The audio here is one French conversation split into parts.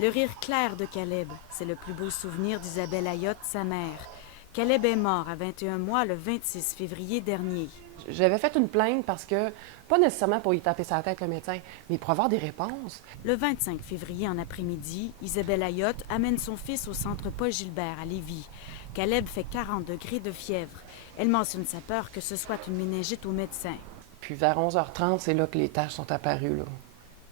Le rire clair de Caleb, c'est le plus beau souvenir d'Isabelle Ayotte, sa mère. Caleb est mort à 21 mois le 26 février dernier. J'avais fait une plainte parce que, pas nécessairement pour y taper sa tête le médecin, mais pour avoir des réponses. Le 25 février en après-midi, Isabelle Ayotte amène son fils au centre Paul Gilbert à Lévis. Caleb fait 40 degrés de fièvre. Elle mentionne sa peur que ce soit une méningite au médecin. Puis vers 11h30, c'est là que les taches sont apparues, là.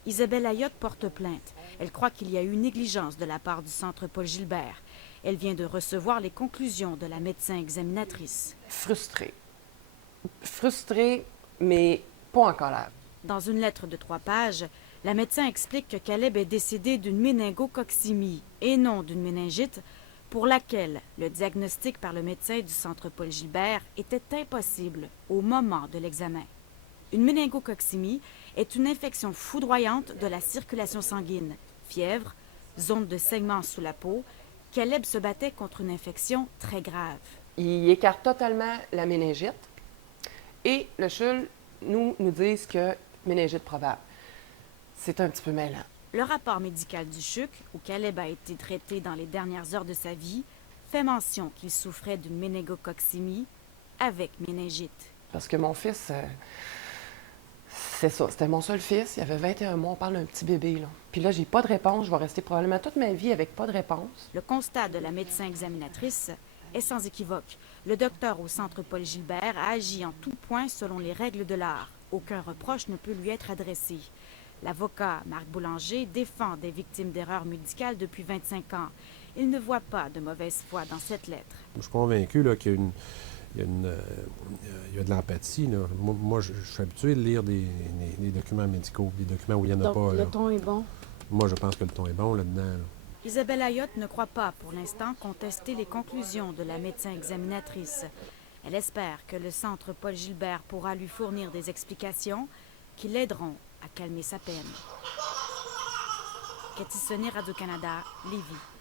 Isabelle Ayotte porte plainte. Elle croit qu'il y a eu négligence de la part du centre Paul Gilbert. Elle vient de recevoir les conclusions de la médecin examinatrice. Frustrée. Frustrée, mais pas en colère. Dans une lettre de 3 pages, la médecin explique que Caleb est décédé d'une méningococcémie et non d'une méningite, pour laquelle le diagnostic par le médecin du centre Paul Gilbert était impossible au moment de l'examen. Une méningococcémie est une infection foudroyante de la circulation sanguine, fièvre, zone de saignement sous la peau. Caleb se battait contre une infection très grave. Il écarte totalement la méningite et le CHUL nous disent que méningite probable. C'est un petit peu mêlant. Le rapport médical du CHUC, où Caleb a été traité dans les dernières heures de sa vie, fait mention qu'il souffrait d'une méningococcémie avec méningite. Parce que mon fils, c'est ça, c'était mon seul fils, il avait 21 mois, on parle d'un petit bébé, là. Puis là, j'ai pas de réponse, je vais rester probablement toute ma vie avec pas de réponse. Le constat de la médecin examinatrice est sans équivoque. Le docteur au centre Paul Gilbert a agi en tout point selon les règles de l'art. Aucun reproche ne peut lui être adressé. L'avocat Marc Boulanger défend des victimes d'erreurs médicales depuis 25 ans. Il ne voit pas de mauvaise foi dans cette lettre. Je suis convaincu là, qu'il y a il y a de l'empathie. Là. Moi, je suis habitué de lire des documents médicaux, des documents où il n'y en a Donc, pas. le Là. ton est bon. Moi, je pense que le ton est bon là-dedans. Là. Isabelle Ayotte ne croit pas pour l'instant contester les conclusions de la médecin examinatrice. Elle espère que le centre Paul Gilbert pourra lui fournir des explications qui l'aideront à calmer sa peine. Cathy Sonnet, Radio-Canada, Lévis.